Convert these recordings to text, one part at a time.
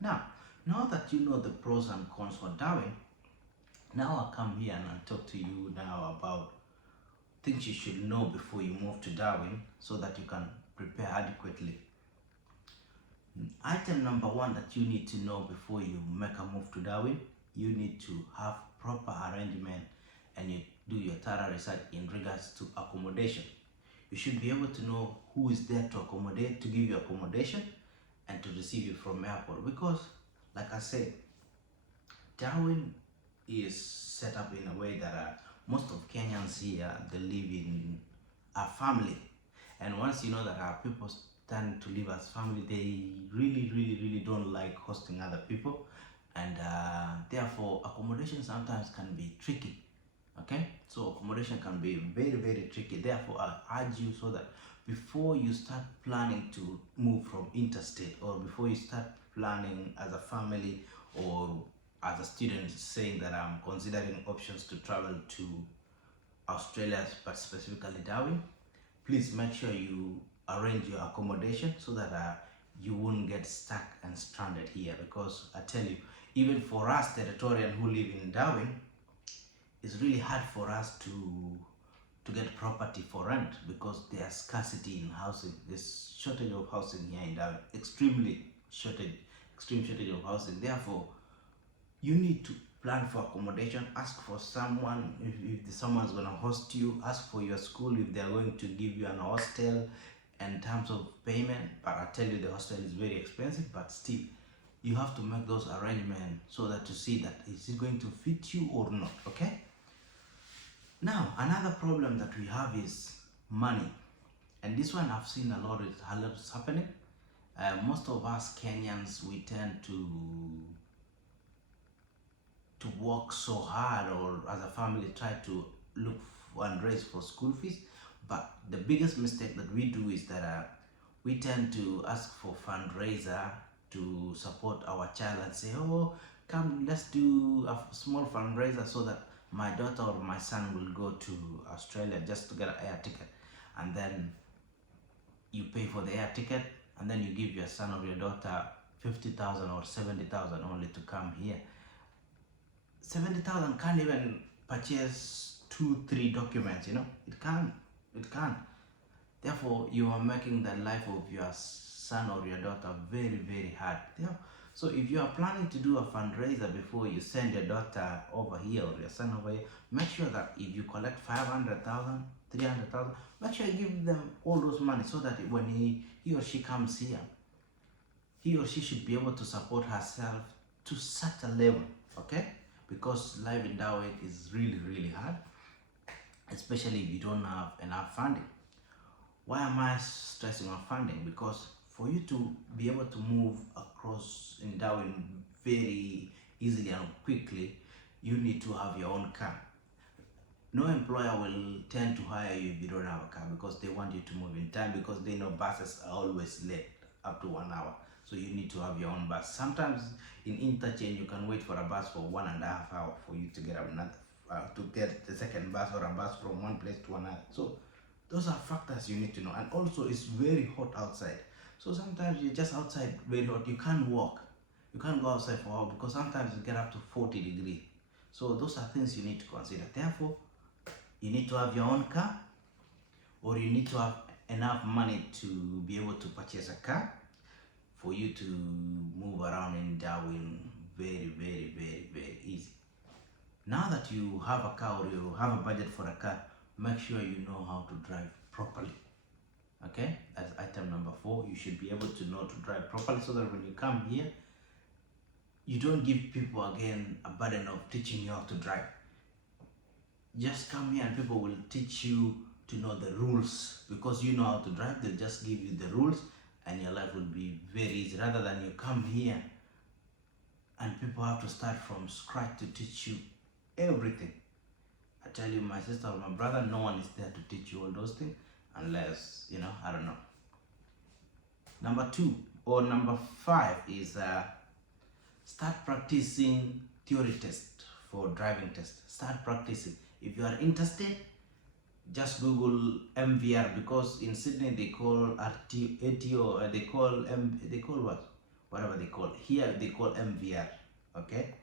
Now that you know the pros and cons for Darwin, now I come here and I talk to you now about things you should know before you move to Darwin so that you can prepare adequately. Item number one that you need to know before you make a move to Darwin, you need to have proper arrangement and you do your thorough research in regards to accommodation. You should be able to know who is there to accommodate, to give you accommodation and to receive you from airport, because like I said, Darwin is set up in a way that most of Kenyans here, they live in a family, and once you know that our people tend to live as family, they really don't like hosting other people, and therefore accommodation sometimes can be tricky. Okay, so accommodation can be very tricky. Therefore I urge you so that before you start planning to move from interstate, or before you start planning as a family or as a student saying that I'm considering options to travel to Australia, but specifically Darwin, please make sure you arrange your accommodation so that you won't get stuck and stranded here. Because I tell you, even for us Territorian who live in Darwin, it's really hard for us to get property for rent because there's scarcity in housing. There's shortage of housing here in Darwin, extreme shortage of housing. Therefore, you need to plan for accommodation. Ask for someone, if someone's going to host you. Ask for your school if they're going to give you an hostel in terms of payment. But I tell you, the hostel is very expensive, but still you have to make those arrangements so that to see that is it going to fit you or not. Okay, now another problem that we have is money, and this one I've seen a lot is happening. Most of us Kenyans, we tend to work so hard, or as a family try to look and raise for school fees, but the biggest mistake that we do is that we tend to ask for fundraiser to support our child and say, oh, come, let's do a small fundraiser so that my daughter or my son will go to Australia just to get an air ticket. And then you pay for the air ticket, and then you give your son or your daughter 50,000 or 70,000 only to come here. 70,000 can't even purchase 2-3 documents, it can't. Therefore you are making the life of your son or your daughter very hard. Yeah. So if you are planning to do a fundraiser before you send your daughter over here or your son over here, make sure that if you collect 500,000, 300,000, make sure you give them all those money so that when he or she comes here, he or she should be able to support herself to such a level. Okay, because life in Darwin is really hard, especially if you don't have enough funding. Why am I stressing on funding? Because for you to be able to move across in Darwin very easily and quickly, you need to have your own car. No employer will tend to hire you if you don't have a car, because they want you to move in time, because they know buses are always late up to 1 hour. So you need to have your own bus. Sometimes in interchange you can wait for a bus for 1.5 hours for you to get another to get the second bus, or a bus from one place to another. So those are factors you need to know. And also it's very hot outside, so sometimes you're just outside very hot, you can't walk, you can't go outside for a while, because sometimes you get up to 40 degrees. So those are things you need to consider. Therefore, you need to have your own car, or you need to have enough money to be able to purchase a car for you to move around in Darwin very easy. Now that you have a car, or you have a budget for a car, make sure you know how to drive properly. Okay, that's item number 4. You should be able to know to drive properly, so that when you come here, you don't give people again a burden of teaching you how to drive. Just come here and people will teach you to know the rules, because you know how to drive. They'll just give you the rules and your life will be very easy, rather than you come here and people have to start from scratch to teach you everything. I tell you, my sister or my brother, no one is there to teach you all those things, unless, I don't know. Number 2 or number 5 is start practicing theory test for driving test. Start practicing. If you are interested, just Google MVR, because in Sydney they call ATO, they call what? whatever they call. Here they call MVR, okay?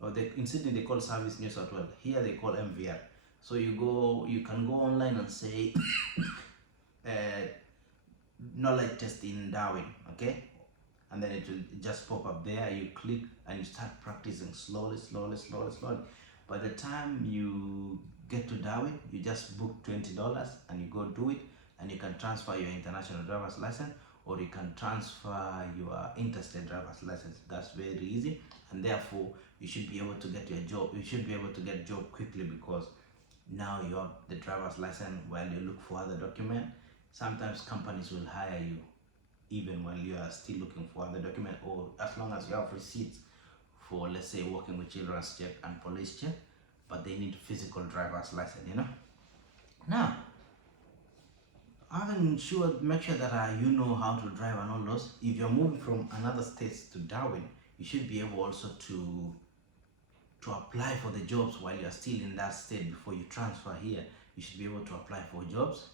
Or they, in Sydney they call Service New South Wales. Here they call MVR. So you can go online and say uh, knowledge test in Darwin, okay? And then it will just pop up there. You click and you start practicing slowly. By the time you get to Darwin, you just book $20 and you go do it, and you can transfer your international driver's license, or you can transfer your interstate driver's license. That's very easy, and therefore you should be able to get your job. You should be able to get job quickly, because now you have the driver's license while you look for other document. Sometimes companies will hire you even while you are still looking for other document, or as long as you have receipts for, let's say, working with children's check and police check, but they need physical driver's license, you know. Now, make sure that you know how to drive and all those. If you're moving from another state to Darwin, you should be able also to apply for the jobs while you're still in that state. Before you transfer here, you should be able to apply for jobs.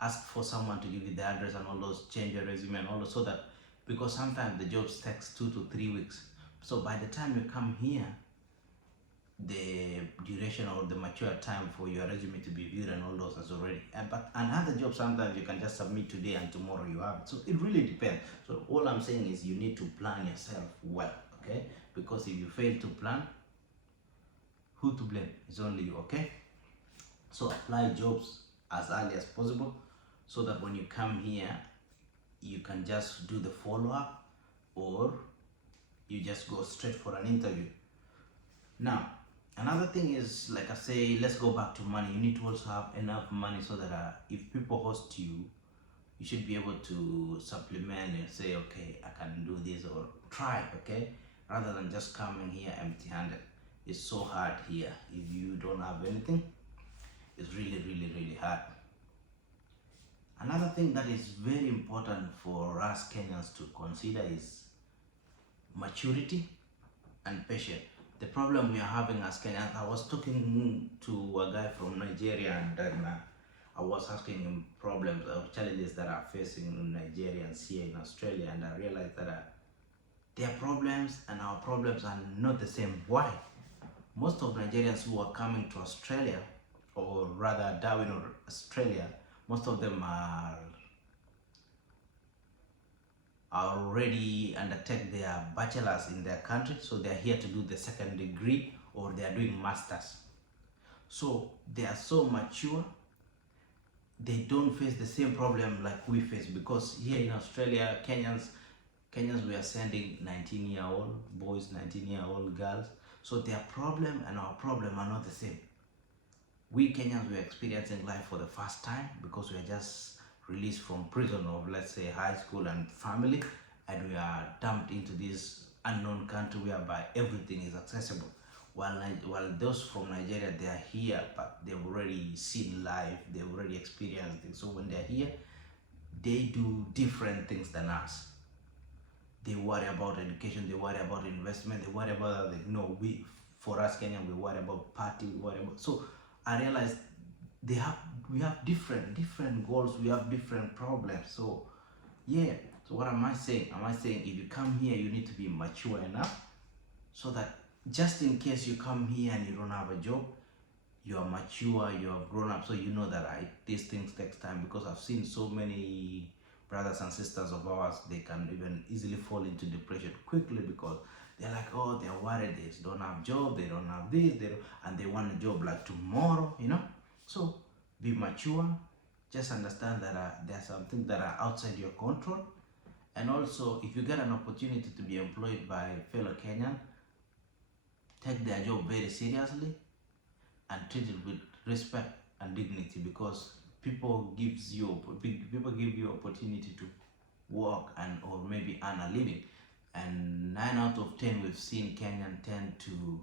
Ask for someone to give you the address and all those, change your resume and all those, so that, because sometimes the jobs takes 2 to 3 weeks. So by the time you come here, the duration or the mature time for your resume to be viewed and all those is already. But another job, sometimes you can just submit today and tomorrow you have it. So it really depends. So all I'm saying is you need to plan yourself well, okay? Because if you fail to plan, who to blame? It's only you, okay? So apply jobs as early as possible, so that when you come here, you can just do the follow-up, or you just go straight for an interview. Now, another thing is, like I say, let's go back to money. You need to also have enough money, so that if people host you, you should be able to supplement and say, okay, I can do this, or try, okay? Rather than just coming here empty-handed. It's so hard here. If you don't have anything, it's really hard. Another thing that is very important for us Kenyans to consider is maturity and patience. The problem we are having as Kenyans, I was talking to a guy from Nigeria, and then I was asking him problems or challenges that are facing Nigerians here in Australia, and I realized that their problems and our problems are not the same. Why? Most of Nigerians who are coming to Australia, or rather Darwin or Australia, most of them are already undertake their bachelors in their country, so they are here to do the second degree, or they are doing masters. So they are so mature, they don't face the same problem like we face, because here in Australia, Kenyans we are sending 19-year-old boys, 19-year-old girls, so their problem and our problem are not the same. We Kenyans, we are experiencing life for the first time, because we are just released from prison, of, let's say, high school and family, and we are dumped into this unknown country whereby everything is accessible. While those from Nigeria, they are here, but they've already seen life, they've already experienced things. So when they're here, they do different things than us. They worry about education, they worry about investment, they worry about, for us Kenyan, we worry about party, we worry about, so I realized we have different goals, we have different problems. So yeah, so what am I saying? Am I saying if you come here, you need to be mature enough, so that just in case you come here and you don't have a job, you are mature, you have grown up, so you know that these things takes time. Because I've seen so many brothers and sisters of ours, they can even easily fall into depression quickly, because they're like, oh, they're worried, they don't have job, they don't have this, and they want a job like tomorrow, So be mature, just understand that there are some things that are outside your control. And also, if you get an opportunity to be employed by fellow Kenyan, take their job very seriously and treat it with respect and dignity, because people give you opportunity to work and or maybe earn a living. And 9 out of 10 we've seen Kenyan tend to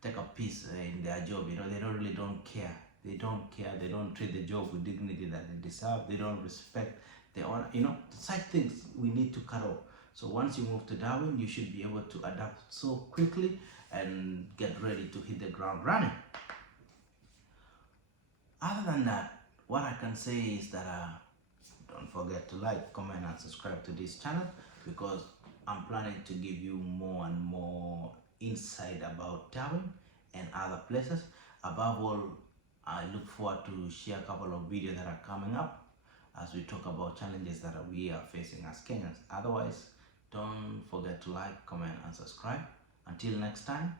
take a piece in their job. They don't care. They don't treat the job with dignity that they deserve. They don't respect their honor. Such things we need to cut off. So once you move to Darwin, you should be able to adapt so quickly and get ready to hit the ground running. Other than that, what I can say is that don't forget to like, comment and subscribe to this channel. because I'm planning to give you more and more insight about Darwin and other places. Above all, I look forward to share a couple of videos that are coming up as we talk about challenges that we are facing as Kenyans. Otherwise, don't forget to like, comment, and subscribe. Until next time,